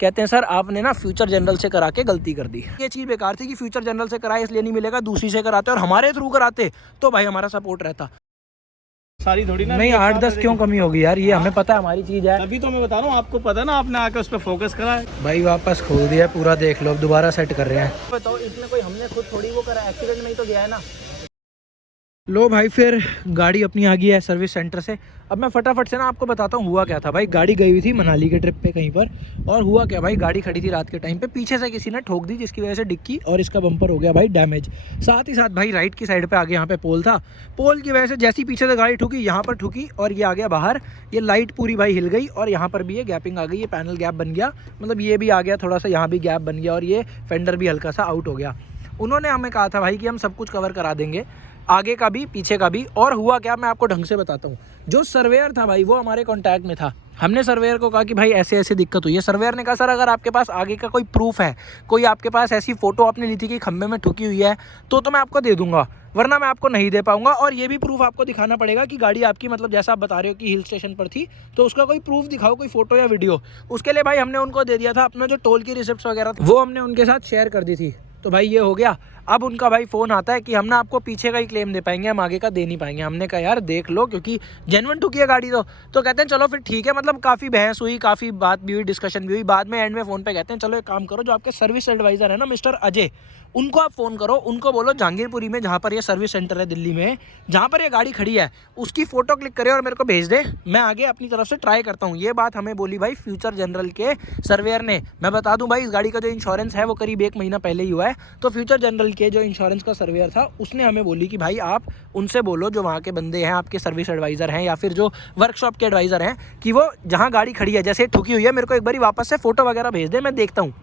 कहते हैं सर आपने ना फ्यूचर जनरल से करा के गलती कर दी। ये चीज़ बेकार थी कि फ्यूचर जनरल से कराए इसलिए नहीं मिलेगा, दूसरी से कराते और हमारे थ्रू कराते तो भाई हमारा सपोर्ट रहता। सारी थोड़ी ना नहीं 8-10 क्यों कमी होगी यार, ये हमें पता है हमारी चीज़ है। अभी तो मैं बता रहा हूँ, आपको पता है ना, आपने आके उस पर फोकस करा है। भाई वापस खोल दिया पूरा, देख लो अब दोबारा सेट कर रहे हैं। बताओ इसमें कोई हमने खुद थोड़ी वो करा, एक्सीडेंट में ही तो गया है ना। लो भाई फिर गाड़ी अपनी आ गई है सर्विस सेंटर से। अब मैं फटाफट से ना आपको बताता हूँ हुआ क्या था। भाई गाड़ी गई हुई थी मनाली के ट्रिप पे कहीं पर, और हुआ क्या भाई, गाड़ी खड़ी थी रात के टाइम पे, पीछे से किसी ने ठोक दी जिसकी वजह से डिक्की और इसका बम्पर हो गया भाई डैमेज। साथ ही साथ भाई राइट की साइड पे आगे यहाँ पे पोल था, पोल की वजह से जैसी पीछे से गाड़ी ठुकी यहाँ पर ठुकी और ये आ गया बाहर। ये लाइट पूरी भाई हिल गई और यहाँ पर भी ये गैपिंग आ गई, ये पैनल गैप बन गया, मतलब ये भी आ गया थोड़ा सा, यहाँ भी गैप बन गया और ये फेंडर भी हल्का सा आउट हो गया। उन्होंने हमें कहा था भाई कि हम सब कुछ कवर करा देंगे, आगे का भी पीछे का भी। और हुआ क्या मैं आपको ढंग से बताता हूँ। जो सर्वेयर था भाई वो हमारे कांटेक्ट में था। हमने सर्वेयर को कहा कि भाई ऐसे ऐसे दिक्कत हुई है। सर्वेयर ने कहा सर अगर आपके पास आगे का कोई प्रूफ है, कोई आपके पास ऐसी फोटो आपने ली थी कि खंबे में ठुकी हुई है तो मैं आपको दे दूंगा, वरना मैं आपको नहीं दे पाऊंगा। और ये भी प्रूफ आपको दिखाना पड़ेगा कि गाड़ी आपकी, मतलब जैसा आप बता रहे हो कि हिल स्टेशन पर थी, तो उसका कोई प्रूफ दिखाओ, कोई फोटो या वीडियो। उसके लिए भाई हमने उनको दे दिया था अपना जो टोल की रिसिप्ट वगैरह वो हमने उनके साथ शेयर कर दी थी। तो भाई ये हो गया। अब उनका भाई फ़ोन आता है कि हम ना आपको पीछे का ही क्लेम दे पाएंगे, हम आगे का दे नहीं पाएंगे। हमने कहा यार देख लो, क्योंकि जेन्युइन ठुकी है गाड़ी। तो कहते हैं चलो फिर ठीक है, मतलब काफ़ी बहस हुई, काफ़ी बात भी हुई, डिस्कशन भी हुई। बाद में एंड में फ़ोन पे कहते हैं चलो एक काम करो, जो आपके सर्विस एडवाइज़र है ना मिस्टर अजय, उनको आप फ़ोन करो, उनको बोलो जहांगीरपुरी में जहाँ पर ये सर्विस सेंटर है दिल्ली में, जहाँ पर ये गाड़ी खड़ी है, उसकी फ़ोटो क्लिक करे और मेरे को भेज दे, मैं आगे अपनी तरफ से ट्राई करता हूँ। ये बात हमें बोली भाई फ्यूचर जनरल के सर्वेयर ने। मैं बता दूँ भाई इस गाड़ी का जो इंश्योरेंस है वो करीब 1 महीना पहले ही हुआ है। तो फ्यूचर जनरल के जो इंश्योरेंस का सर्वेयर था उसने हमें बोली कि भाई आप उनसे बोलो, जो वहाँ के बंदे हैं आपके सर्विस एडवाइज़र हैं या फिर जो वर्कशॉप के एडवाइज़र हैं, कि वो जहाँ गाड़ी खड़ी है जैसे ठुकी हुई है मेरे को एक बार वापस से फ़ोटो वगैरह भेज दे, मैं देखता हूँ।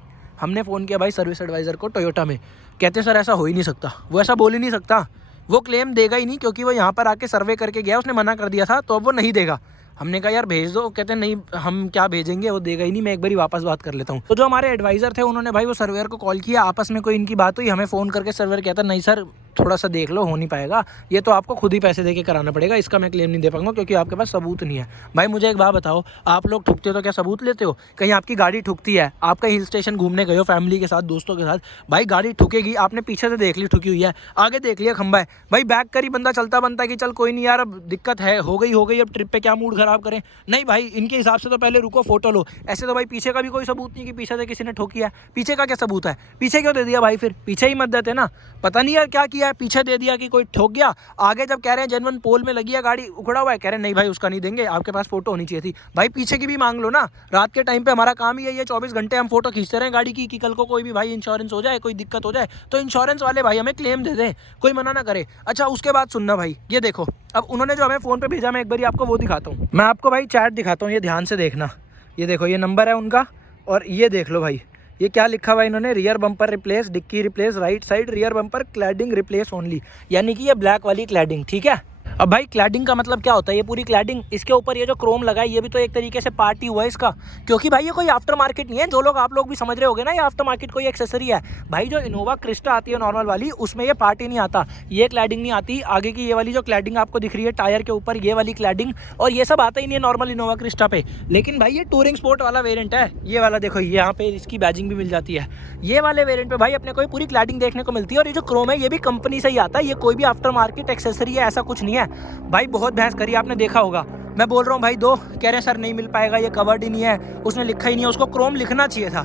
हमने फ़ोन किया भाई सर्विस एडवाइज़र को टोयोटा में, कहते सर ऐसा हो ही नहीं सकता, वो ऐसा बोल ही नहीं सकता, वो क्लेम देगा ही नहीं, क्योंकि वो यहाँ पर आके सर्वे करके गया, उसने मना कर दिया था, तो अब वो नहीं देगा। हमने कहा यार भेज दो, कहते हैं नहीं हम क्या भेजेंगे, वो देगा ही नहीं, मैं एक बार वापस बात कर लेता हूँ। तो जो हमारे एडवाइज़र थे उन्होंने भाई वो सर्वेयर को कॉल किया, आपस में कोई इनकी बात हुई, हमें फ़ोन करके सर्वेयर कहता नहीं सर थोड़ा सा देख लो, हो नहीं पाएगा, ये तो आपको खुद ही पैसे दे के कराना पड़ेगा, इसका मैं क्लेम नहीं दे पाऊंगा क्योंकि आपके पास सबूत नहीं है। भाई मुझे एक बात बताओ, आप लोग ठुकते हो तो क्या सबूत लेते हो? कहीं आपकी गाड़ी ठुकती है, आप कहीं हिल स्टेशन घूमने गए हो फैमिली के साथ, दोस्तों के साथ, भाई गाड़ी ठुकेगी, आपने पीछे से देख ली ठुकी हुई है, आगे देख लिया खंबा है, भाई बैक कर ही बंदा चलता बनता है कि चल कोई नहीं यार अब दिक्कत है, हो गई अब ट्रिप पे क्या मूड खराब करें। नहीं भाई इनके हिसाब से तो पहले रुको फोटो लो। ऐसे तो भाई पीछे का भी कोई सबूत नहीं कि पीछे से किसी ने ठोकी है, पीछे का क्या सबूत है, पीछे क्यों दे दिया भाई, फिर पीछे ही मत देते ना। पता नहीं यार क्या किया है, पीछे दे दिया कि कोई ठोक गया, आगे जब कह रहे हैं जेन्युइन पोल में लगी है गाड़ी, उखड़ा हुआ है, कह रहे हैं नहीं भाई उसका नहीं देंगे, आपके पास फोटो होनी चाहिए थी। भाई पीछे की भी मांग लो ना, रात के टाइम पे हमारा काम ही है ये 24 घंटे हम फोटो खींचते रहे गाड़ी की, कि कल को कोई भी भाई इंश्योरेंस हो जाए, कोई दिक्कत हो जाए तो इंश्योरेंस वाले भाई हमें क्लेम दे दें, कोई मना ना करे। अच्छा उसके बाद सुनना भाई, ये देखो अब उन्होंने जो हमें फ़ोन पे भेजा, मैं एक बार आपको वो दिखाता हूँ, मैं आपको भाई चैट दिखाता हूँ, ये ध्यान से देखना। ये देखो ये नंबर है उनका, और ये देख लो भाई ये क्या लिखा हुआ है इन्होंने, rear bumper replace, dickey replace, right side rear bumper cladding replace only, यानी कि ये ब्लैक वाली क्लैडिंग, ठीक है। अब भाई क्लैडिंग का मतलब क्या होता है, ये पूरी क्लैडिंग, इसके ऊपर ये जो क्रोम लगा है ये भी तो एक तरीके से पार्ट ही हुआ है इसका, क्योंकि भाई ये कोई आफ्टर मार्केट नहीं है, जो लोग आप लोग भी समझ रहे होगे ना, ये आफ्टर मार्केट कोई एक्सेसरी है। भाई जो इनोवा क्रिस्टा आती है नॉर्मल वाली, उसमें ये पार्ट ही नहीं आता, ये क्लैडिंग नहीं आती, आगे की ये वाली जो क्लैडिंग आपको दिख रही है टायर के ऊपर, ये वाली क्लैडिंग, और ये सब आता ही नहीं है नॉर्मल इनोवा क्रिस्टा पे। लेकिन भाई ये टूरिंग स्पोर्ट वाला वेरिएंट है, ये वाला देखो यहाँ पे इसकी बैजिंग भी मिल जाती है, ये वाले वेरिएंट पे भाई अपने को पूरी क्लैडिंग देखने को मिलती है। और ये जो क्रोम है ये भी कंपनी से ही आता है, ये कोई भी आफ्टर मार्केट एक्सेसरी है ऐसा कुछ नहीं है। भाई बहुत बहस करी आपने देखा होगा, मैं बोल रहा हूँ भाई दो, कह रहे हैं सर नहीं मिल पाएगा, ये कवर्ड ही नहीं है, उसने लिखा ही नहीं है, उसको क्रोम लिखना चाहिए था।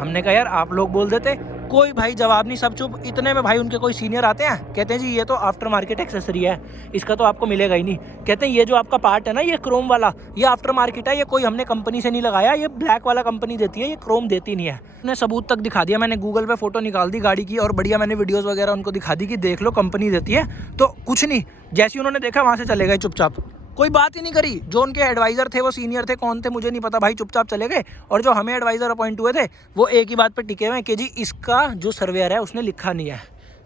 हमने कहा यार आप लोग बोल देते, कोई भाई जवाब नहीं, सब चुप। इतने में भाई उनके कोई सीनियर आते हैं, कहते हैं जी ये तो आफ्टर मार्केट एक्सेसरी है, इसका तो आपको मिलेगा ही नहीं। कहते हैं ये जो आपका पार्ट है ना ये क्रोम वाला, ये आफ्टर मार्केट है, ये कोई हमने कंपनी से नहीं लगाया, ये ब्लैक वाला कंपनी देती है, ये क्रोम देती नहीं है। मैंने सबूत तक दिखा दिया, मैंने गूगल पे फोटो निकाल दी गाड़ी की, और बढ़िया मैंने वीडियोज़ वगैरह उनको दिखा दी कि देख लो कंपनी देती है। तो कुछ नहीं, जैसे उन्होंने देखा वहाँ से चले गए चुपचाप, कोई बात ही नहीं करी। जो उनके एडवाइज़र थे वो सीनियर थे, कौन थे मुझे नहीं पता भाई, चुपचाप चले गए। और जो हमें एडवाइज़र अपॉइंट हुए थे वो एक ही बात पे टिके हुए हैं कि जी इसका जो सर्वेयर है उसने लिखा नहीं है।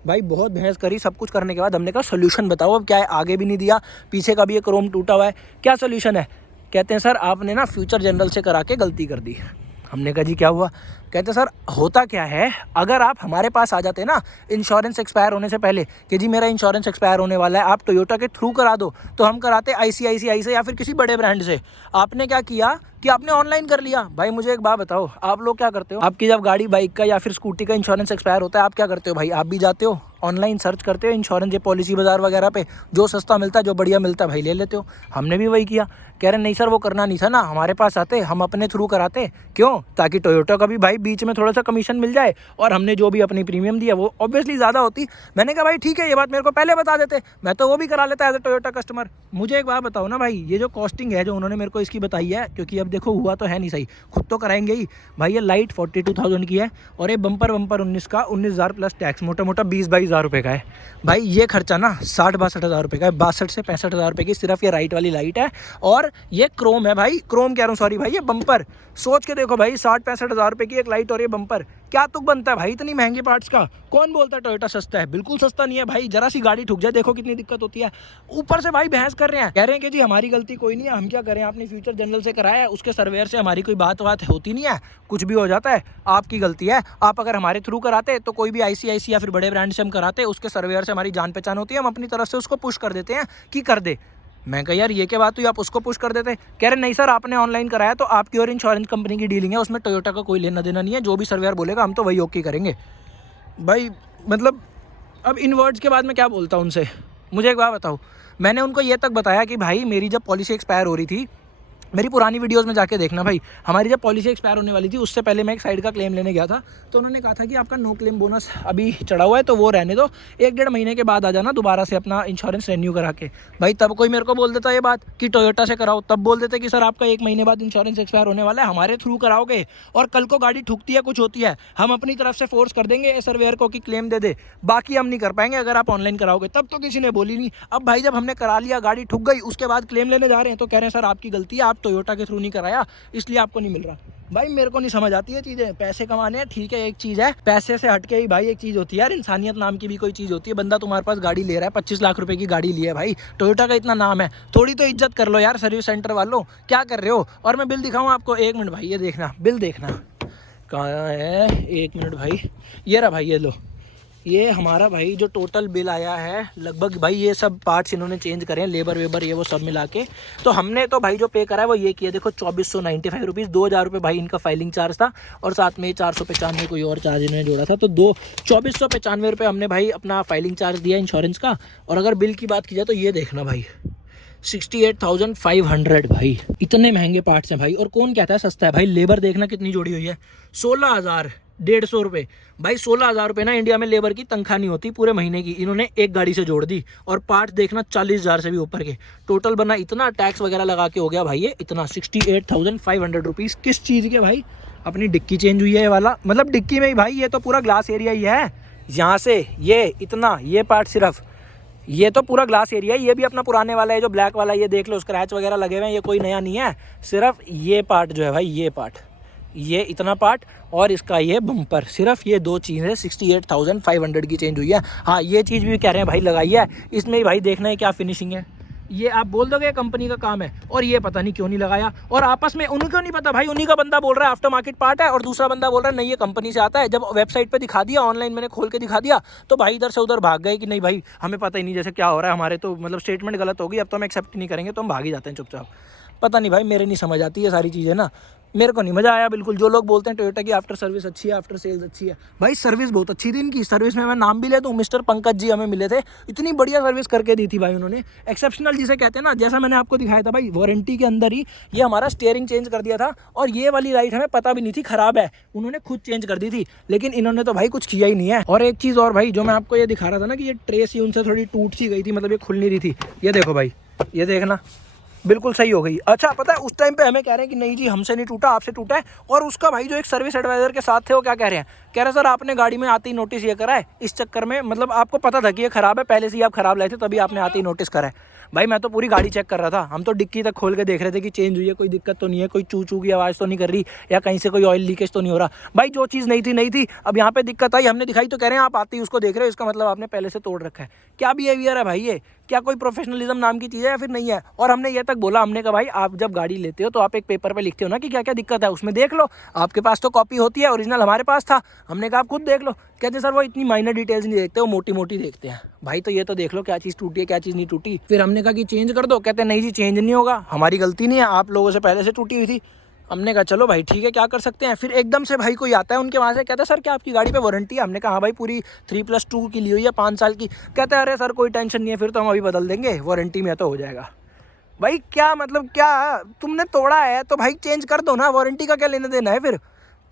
भाई बहुत बहस करी, सब कुछ करने के बाद हमने कहा सोल्यूशन बताओ अब क्या है, आगे भी नहीं दिया, पीछे का भी ये क्रोम टूटा हुआ है, क्या सोल्यूशन है? कहते हैं सर आपने ना फ्यूचर जनरल से करा के गलती कर दी। हमने कहा जी क्या हुआ? कहते सर होता क्या है, अगर आप हमारे पास आ जाते ना इंश्योरेंस एक्सपायर होने से पहले कि जी मेरा इंश्योरेंस एक्सपायर होने वाला है, आप टोयोटा के थ्रू करा दो, तो हम कराते ICICI से या फिर किसी बड़े ब्रांड से। आपने क्या किया कि आपने ऑनलाइन कर लिया। भाई मुझे एक बात बताओ, आप लोग क्या करते हो? आपकी जब गाड़ी, बाइक का या फिर स्कूटी का इंश्योरेंस एक्सपायर होता है, आप क्या करते हो भाई? आप भी जाते हो ऑनलाइन सर्च करते हो इंश्योरेंस, ये पॉलिसी बाजार वगैरह पे जो सस्ता मिलता है, जो बढ़िया मिलता है भाई ले लेते हो। हमने भी वही किया। कह रहे नहीं सर वो करना नहीं था ना, हमारे पास आते, हम अपने थ्रू कराते। क्यों? ताकि टोयोटा का भी भाई बीच में थोड़ा सा कमीशन मिल जाए और हमने जो भी अपनी प्रीमियम दिया वो ऑब्वियसली ज़्यादा होती। मैंने कहा भाई ठीक है, ये बात मेरे को पहले बता देते, मैं तो वो भी करा लेता एज ए टोयोटा कस्टमर। मुझे एक बात बताओ ना भाई, ये जो कॉस्टिंग है जो उन्होंने मेरे को इसकी बताई है, क्योंकि अब देखो हुआ तो है नहीं सही, खुद तो कराएंगे ही भाई। ये लाइट 42,000 की है और ये बम्पर 19 का, 19,000 प्लस टैक्स, मोटा मोटा 20-22 हज़ार रुपये का है भाई। ये खर्चा ना 60-62 हज़ार रुपये का है, 62 से 65 हज़ार रुपये की सिर्फ ये राइट वाली लाइट है। और ये क्रोम है भाई, क्रोम कह रहा हूँ सॉरी भाई, ये बम्पर। सोच के देखो भाई, 60-65 हज़ार रुपये की एक लाइट और ये बम्पर, क्या तुक बनता है भाई इतनी महंगी पार्ट्स का? कौन बोलता है टोयोटा सस्ता है? बिल्कुल सस्ता नहीं है भाई। जरा सी गाड़ी ठुक जाए देखो कितनी दिक्कत होती है। ऊपर से भाई बहस कर रहे हैं, कह रहे हैं कि जी हमारी गलती कोई नहीं है, हम क्या करें, आपने फ्यूचर जनरल से कराया है, उसके सर्वेयर से हमारी कोई बात होती नहीं है, कुछ भी हो जाता है आपकी गलती है। आप अगर हमारे थ्रू कराते तो कोई भी ICICI या फिर बड़े ब्रांड से हम कराते, उसके सर्वेयर से हमारी जान पहचान होती है, हम अपनी तरफ से उसको पुश कर देते हैं कि कर दे। मैं कहा यार ये क्या बात हुई, आप उसको पुश कर देते? कह रहे नहीं सर आपने ऑनलाइन कराया तो आपकी और इंश्योरेंस कंपनी की डीलिंग है, उसमें टोयोटा का कोई लेना देना नहीं है, जो भी सर्वेयर बोलेगा हम तो वही ओके करेंगे। भाई मतलब अब इन वर्ड्स के बाद मैं क्या बोलता हूँ उनसे? मुझे एक बात बताओ, मैंने उनको ये तक बताया कि भाई मेरी जब पॉलिसी एक्सपायर हो रही थी, मेरी पुरानी वीडियोस में जाके देखना भाई, हमारी जब पॉलिसी एक्सपायर होने वाली थी उससे पहले मैं एक साइड का क्लेम लेने गया था, तो उन्होंने कहा था कि आपका नो क्लेम बोनस अभी चढ़ा हुआ है तो वो रहने दो, 1-1.5 महीने के बाद आ जाना दोबारा से अपना इंश्योरेंस रेन्यू करा के। भाई तब कोई मेरे को बोल देता ये बात कि टोयोटा से कराओ, तब बोल देते कि सर आपका 1 महीने बाद इंश्योरेंस एक्सपायर होने वाला है, हमारे थ्रू कराओगे और कल को गाड़ी ठुकती है, कुछ होती है, हम अपनी तरफ से फोर्स कर देंगे सर्वेयर को कि क्लेम दे दे, बाकी हम नहीं कर पाएंगे अगर आप ऑनलाइन कराओगे। तब तो किसी ने बोली नहीं। अब भाई जब हमने करा लिया, गाड़ी ठुक गई, उसके बाद क्लेम लेने जा रहे हैं तो कह रहे हैं सर आपकी गलती है, आप टोयोटा के थ्रू नहीं कराया इसलिए आपको नहीं मिल रहा। भाई मेरे को नहीं समझ आती है चीजें। पैसे कमाने हैं ठीक है, एक चीज है, पैसे से हटके ही भाई एक चीज होती है यार, इंसानियत नाम की भी कोई चीज होती है। बंदा तुम्हारे पास गाड़ी ले रहा है, 25 लाख रुपए की गाड़ी ली है भाई, टोयोटा का इतना नाम है, थोड़ी तो इज्जत कर लो यार सर्विस सेंटर वालों, क्या कर रहे हो? और मैं बिल दिखाऊं आपको, 1 मिनट भाई, ये देखना बिल, देखना कहाँ है, 1 मिनट भाई, ये रहा भाई, ये लो, ये हमारा भाई जो टोटल बिल आया है लगभग भाई, ये सब पार्ट्स इन्होंने चेंज करे हैं, लेबर वेबर ये वो सब मिला के, तो हमने तो भाई जो पे करा है वो ये किया, देखो 2495 रुपीज़, 2000 रुपये भाई इनका फाइलिंग चार्ज था और साथ में 495 कोई और चार्ज इन्होंने जोड़ा था, तो 2495 रुपये हमने भाई अपना फाइलिंग चार्ज दिया इंश्योरेंस का। और अगर बिल की बात की जाए तो ये देखना भाई 68,500 भाई, इतने महंगे पार्ट्स हैं भाई। और कौन कहता है सस्ता है भाई? लेबर देखना कितनी जोड़ी हुई है, 16,150 रुपये भाई। 16,000 रुपये ना इंडिया में लेबर की तनख्वाह नहीं होती पूरे महीने की, इन्होंने एक गाड़ी से जोड़ दी। और पार्ट्स देखना 40,000 से भी ऊपर के, टोटल बना इतना, टैक्स वगैरह लगा के हो गया भाई ये इतना 68,500 रुपीज़। किस चीज़ के भाई? अपनी डिक्की चेंज हुई है ये वाला, मतलब डिक्की में ही भाई, ये तो पूरा ग्लास एरिया ही है, यहाँ से ये इतना, ये पार्ट सिर्फ, ये तो पूरा ग्लास एरिया है, ये भी अपना पुराने वाला है जो ब्लैक वाला, ये देख लो स्क्रैच वगैरह लगे हुए हैं, ये कोई नया नहीं है, सिर्फ ये पार्ट जो है भाई, ये पार्ट, ये इतना पार्ट और इसका ये बम्पर, सिर्फ ये 2 चीज़ें 68,500 की चेंज हुई है। हाँ ये चीज़ भी कह रहे हैं भाई लगाई है, इसमें ही भाई देखना है क्या फिनिशिंग है, ये आप बोल दोगे कंपनी का काम है, और ये पता नहीं क्यों नहीं लगाया। और आपस में उनको नहीं पता भाई, उन्हीं का बंदा बोल रहा है आफ्टर मार्केट पार्ट है और दूसरा बंदा बोल रहा है नहीं ये कंपनी से आता है। जब वेबसाइट पे दिखा दिया, ऑनलाइन मैंने खोल के दिखा दिया, तो भाई इधर से उधर भाग गए कि नहीं भाई हमें पता ही नहीं, जैसे क्या हो रहा है, हमारे तो मतलब स्टेटमेंट गलत होगी, अब तो हम एक्सेप्ट नहीं करेंगे, तो हम भाग ही जाते हैं चुपचाप। पता नहीं भाई, मेरे नहीं समझ आती ये सारी चीज़ें ना, मेरे को नहीं मज़ा आया बिल्कुल। जो लोग बोलते हैं टोयोटा की आफ्टर सर्विस अच्छी है, आफ्टर सेल्स अच्छी है, भाई सर्विस बहुत अच्छी थी इनकी। सर्विस में मैं नाम भी ले दूँ, मिस्टर पंकज जी हमें मिले थे, इतनी बढ़िया सर्विस करके दी थी भाई उन्होंने, एक्सेप्शनल जिसे कहते हैं ना, जैसा मैंने आपको दिखाया था भाई, वारंटी के अंदर ही ये हमारा स्टीयरिंग चेंज कर दिया था, और ये वाली लाइट हमें पता भी नहीं थी ख़राब है, उन्होंने खुद चेंज कर दी थी, लेकिन इन्होंने तो भाई कुछ किया ही नहीं है। और एक चीज़ और भाई, जो मैं आपको ये दिखा रहा था ना कि ये ट्रेस ही उनसे थोड़ी टूट सी गई थी, मतलब ये खुल नहीं रही थी, ये देखो भाई, ये देखना बिल्कुल सही हो गई। अच्छा पता है उस टाइम पे हमें कह रहे हैं कि नहीं जी हमसे नहीं टूटा, आपसे टूटा है, और उसका भाई जो एक सर्विस एडवाइज़र के साथ थे वो क्या कह रहे कह रहे सर आपने गाड़ी में आते ही नोटिस ये करा है, इस चक्कर में मतलब आपको पता था कि ये खराब है, पहले से ही आप खराब लाए थे तभी आपने आते ही नोटिस करा है। भाई मैं तो पूरी गाड़ी चेक कर रहा था, हम तो डिक्की तक खोल के देख रहे थे कि चेंज हुई है, कोई दिक्कत तो नहीं है, कोई चू चू की आवाज़ तो नहीं कर रही, या कहीं से कोई ऑयल लीकेज तो नहीं हो रहा। भाई जो चीज़ नहीं थी, अब यहाँ पे दिक्कत आई, हमने दिखाई तो कह रहे हैं आप आते ही उसको देख रहे हो, इसका मतलब आपने पहले से तोड़ रखा है। क्या बिहेवियर है भाई ये, क्या कोई प्रोफेशनलिज्म नाम की चीज़ है या फिर नहीं है? और हमने ये तक बोला, हमने कहा भाई आप जब गाड़ी लेते हो तो आप एक पेपर पे लिखते हो ना कि क्या क्या दिक्कत है, उसमें देख लो, आपके पास तो कॉपी होती है, ओरिजिनल हमारे पास था। हमने कहा आप खुद देख लो। कहते सर वो इतनी माइनर डिटेल्स नहीं देखते, वो मोटी मोटी देखते हैं। भाई तो ये तो देख लो क्या चीज़ टूटी है क्या चीज़ नहीं टूटी। फिर हमने कहा कि चेंज कर दो, कहते नहीं जी चेंज नहीं होगा, हमारी गलती नहीं है, आप लोगों से पहले से टूटी हुई थी। हमने कहा चलो भाई ठीक है क्या कर सकते हैं। फिर एकदम से भाई कोई आता है उनके वहाँ से, कहता है सर क्या आपकी गाड़ी पे वारंटी है? हमने कहा हाँ भाई पूरी 3+2 की ली हुई है 5 साल की। कहता है अरे सर कोई टेंशन नहीं है, फिर तो हम अभी बदल देंगे, वारंटी में तो हो जाएगा। भाई क्या मतलब, क्या तुमने तोड़ा है तो भाई चेंज कर दो ना, वारंटी का क्या लेना देना है फिर?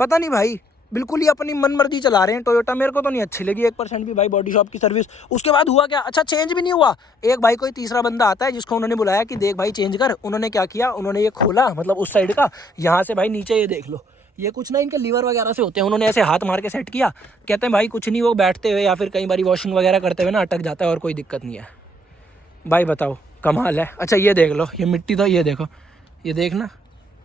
पता नहीं भाई, बिल्कुल ही अपनी मन मर्जी चला रहे हैं टोयोटा। मेरे को तो नहीं अच्छी लगी 1% भी भाई बॉडी शॉप की सर्विस। उसके बाद हुआ क्या, अच्छा चेंज भी नहीं हुआ। एक भाई कोई तीसरा बंदा आता है जिसको उन्होंने बुलाया कि देख भाई चेंज कर। उन्होंने क्या किया, उन्होंने ये खोला मतलब उस साइड का, यहाँ से भाई नीचे ये देख लो, ये कुछ ना इनके लीवर वगैरह से होते हैं, उन्होंने ऐसे हाथ मार के सेट किया। कहते हैं भाई कुछ नहीं, वो बैठते हुए या फिर कई बार वॉशिंग वगैरह करते हुए ना अटक जाता है और कोई दिक्कत नहीं है। भाई बताओ कमाल है। अच्छा ये देख लो, ये मिट्टी तो ये देखो, ये देखना,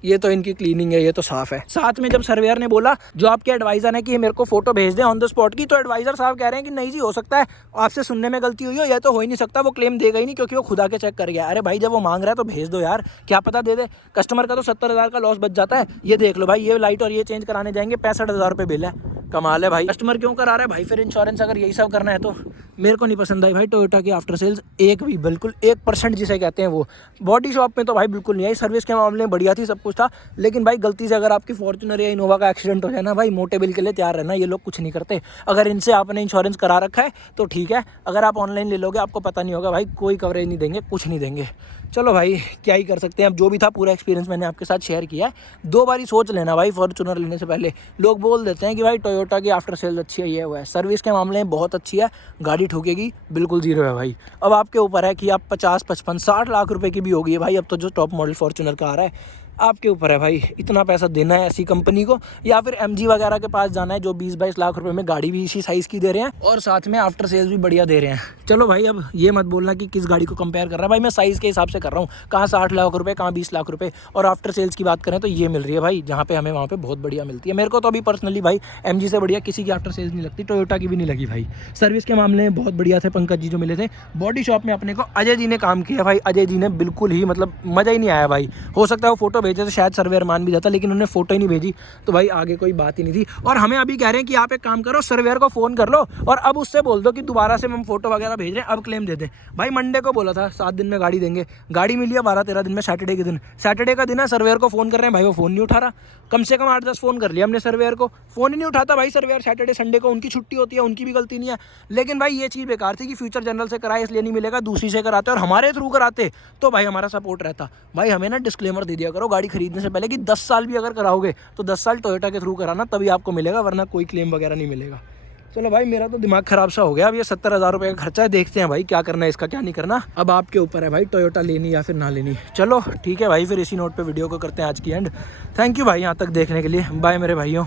ये तो इनकी क्लीनिंग है, ये तो साफ है। साथ में जब सर्वेयर ने बोला जो आपके एडवाइजर है कि मेरे को फोटो भेज दें ऑन द स्पॉट की, तो एडवाइजर साहब कह रहे हैं कि नहीं जी हो सकता है आपसे सुनने में गलती हुई हो, यह तो हो ही नहीं सकता, वो क्लेम देगा ही नहीं क्योंकि वो खुद आके चेक कर गया। अरे भाई जब वो मांग रहा है तो भेज दो यार, क्या पता दे दे। कस्टमर का तो 70,000 का लॉस बच जाता है। ये देख लो भाई, ये लाइट और ये चेंज कराने जाएंगे 65,000 रुपये बिल है। कमाल है भाई, कस्टमर क्यों करा रहा है भाई? फिर इंश्योरेंस अगर यही सब करना है तो मेरे को नहीं पसंद आई भाई टोयोटा की आफ्टर सेल्स एक भी, बिल्कुल 1% जिसे कहते हैं वो। बॉडी शॉप में तो भाई बिल्कुल नहीं आई, सर्विस के मामले में बढ़िया थी, सब कुछ था। लेकिन भाई गलती से अगर आपकी फॉर्च्यूनर या इनोवा का एक्सीडेंट हो जाए ना भाई, मोटे बिल के लिए तैयार रहना, ये लोग कुछ नहीं करते। अगर इनसे आपने इंश्योरेंस करा रखा है तो ठीक है, अगर आप ऑनलाइन ले लोगे आपको पता नहीं होगा भाई, कोई कवरेज नहीं देंगे, कुछ नहीं देंगे। चलो भाई क्या ही कर सकते हैं, अब जो भी था पूरा एक्सपीरियंस मैंने आपके साथ शेयर किया है। 2 बार सोच लेना भाई फॉर्च्यूनर लेने से पहले। लोग बोल देते हैं कि भाई टोयोटा की आफ्टर सेल्स अच्छी है, ये हुआ है, सर्विस के मामले में बहुत अच्छी है, गाड़ी ठोकेगी बिल्कुल जीरो है भाई। अब आपके ऊपर है कि आप 50, 55, 60 लाख रुपए की भी होगी भाई, अब तो जो टॉप मॉडल फॉर्च्यूनर का आ रहा है, आपके ऊपर है भाई इतना पैसा देना है ऐसी कंपनी को, या फिर MG वगैरह के पास जाना है जो 20-22 लाख रुपए में गाड़ी भी इसी साइज़ की दे रहे हैं और साथ में आफ्टर सेल्स भी बढ़िया दे रहे हैं। चलो भाई अब ये मत बोलना कि किस गाड़ी को कंपेयर कर रहा है भाई, मैं साइज़ के हिसाब से कर रहा हूँ, कहाँ 60 लाख रुपये कहाँ 20 लाख रुपये। और आफ्टर सेल्स की बात करें तो ये मिल रही है भाई, जहाँ पे हमें वहाँ पे बहुत बढ़िया मिलती है। मेरे को तो अभी पर्सनली भाई MG से बढ़िया किसी की आफ्टर सेल्स नहीं लगती, टोयोटा की भी नहीं लगी भाई। सर्विस के मामले में बहुत बढ़िया थे पंकज जी जो मिले थे। बॉडी शॉप में अपने को अजय जी ने काम किया भाई, अजय जी ने बिल्कुल ही मतलब मज़ा ही नहीं आया भाई। हो सकता है वो फोटो भेजे तो शायद सर्वेयर मान भी जाता, लेकिन उन्होंने फोटो ही नहीं भेजी तो भाई आगे कोई बात ही नहीं थी। और हमें अभी कह रहे हैं कि आप एक काम करो, सर्वेयर को फ़ोन कर लो और अब उससे बोल दो कि दोबारा से हम फोटो वगैरह भेज रहे हैं, अब क्लेम दे दें। भाई मंडे को बोला था 7 दिन में गाड़ी देंगे, गाड़ी मिली है 12-13 दिन में, सैटरडे के दिन, सैटरडे का दिन है, सर्वेयर को फ़ोन कर रहे हैं भाई, वो फ़ोन नहीं उठा रहा। कम से कम 8-10 फ़ोन कर लिया हमने सर्वेयर को, फ़ोन ही नहीं उठाता भाई। सर्वेयर सैटरडे संडे को उनकी छुट्टी होती है, उनकी भी गलती नहीं है। लेकिन भाई ये चीज़ बेकार थी कि फ्यूचर जनरल से कराए इसलिए नहीं मिलेगा, दूसरी से कराते और हमारे थ्रू कराते तो भाई हमारा सपोर्ट रहता। भाई हमें ना डिस्क्लेमर दे दिया करो गाड़ी खरीदने से पहले कि 10 साल भी अगर कराओगे तो 10 साल टोयोटा के थ्रू कराना, तभी आपको मिलेगा, वरना कोई क्लेम वगैरह नहीं मिलेगा। चलो भाई मेरा तो दिमाग खराब सा हो गया। अब ये 70,000 रुपये का खर्चा है, देखते हैं भाई क्या करना है इसका क्या नहीं करना। अब आपके ऊपर है भाई टोयोटा लेनी या फिर ना लेनी। चलो ठीक है भाई, फिर इसी नोट पे वीडियो को करते हैं आज की एंड। थैंक यू भाई यहाँ तक देखने के लिए, बाय मेरे भाइयों।